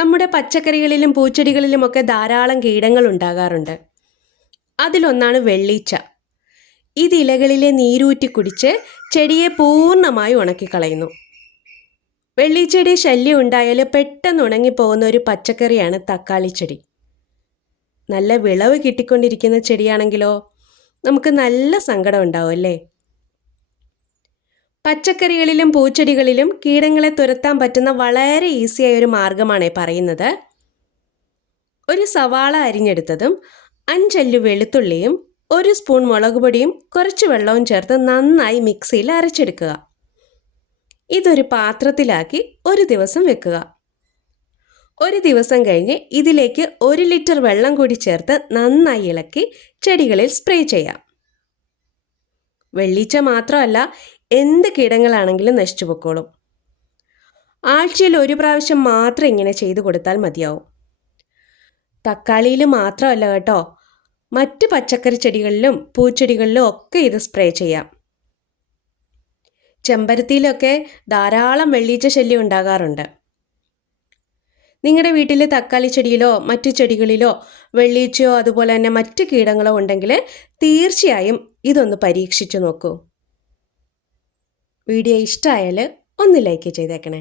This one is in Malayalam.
നമ്മുടെ പച്ചക്കറികളിലും പൂച്ചെടികളിലുമൊക്കെ ധാരാളം കീടങ്ങൾ ഉണ്ടാകാറുണ്ട് അതിലൊന്നാണ് വെള്ളീച്ച. ഇത് ഇലകളിലെ നീരൂറ്റി കുടിച്ച് ചെടിയെ പൂർണമായി ഉണക്കിക്കളയുന്നു. വെള്ളീച്ചയുടെ ശല്യം ഉണ്ടായാൽ പെട്ടെന്ന് ഉണങ്ങിപ്പോകുന്ന ഒരു പച്ചക്കറിയാണ് തക്കാളി ചെടി. നല്ല വിളവ് കിട്ടിക്കൊണ്ടിരിക്കുന്ന ചെടിയാണെങ്കിലോ നമുക്ക് നല്ല സങ്കടം ഉണ്ടാവും അല്ലേ? പച്ചക്കറികളിലും പൂച്ചെടികളിലും കീടങ്ങളെ തുരത്താൻ പറ്റുന്ന വളരെ ഈസിയായ ഒരു മാർഗമാണ് പറയുന്നത്. ഒരു സവാള അരിഞ്ഞെടുത്തതും അഞ്ചല്ലു വെളുത്തുള്ളിയും ഒരു സ്പൂൺ മുളക് പൊടിയും കുറച്ച് വെള്ളവും ചേർത്ത് നന്നായി മിക്സിയിൽ അരച്ചെടുക്കുക. ഇതൊരു പാത്രത്തിലാക്കി ഒരു ദിവസം വെക്കുക. ഒരു ദിവസം കഴിഞ്ഞ് ഇതിലേക്ക് ഒരു ലിറ്റർ വെള്ളം കൂടി ചേർത്ത് നന്നായി ഇളക്കി ചെടികളിൽ സ്പ്രേ ചെയ്യാം. വെള്ളീച്ച മാത്രമല്ല എന്ത് കീടങ്ങളാണെങ്കിലും നശിച്ചു പൊക്കോളും. ആഴ്ചയിൽ ഒരു പ്രാവശ്യം മാത്രം ഇങ്ങനെ ചെയ്തു കൊടുത്താൽ മതിയാവും. തക്കാളിയിൽ മാത്രമല്ല കേട്ടോ മറ്റ് പച്ചക്കറി ചെടികളിലും പൂച്ചെടികളിലും ഒക്കെ ഇത് സ്പ്രേ ചെയ്യാം. ചെമ്പരത്തിയിലൊക്കെ ധാരാളം വെള്ളീച്ച ശല്യം ഉണ്ടാകാറുണ്ട്. നിങ്ങളുടെ വീട്ടിൽ തക്കാളി ചെടിയിലോ മറ്റു ചെടികളിലോ വെള്ളീച്ചയോ അതുപോലെ തന്നെ മറ്റ് കീടങ്ങളോ ഉണ്ടെങ്കിൽ തീർച്ചയായും ഇതൊന്ന് പരീക്ഷിച്ചു നോക്കൂ. വീഡിയോ ഇഷ്ടമായാൽ ഒന്ന് ലൈക്ക് ചെയ്തേക്കണേ.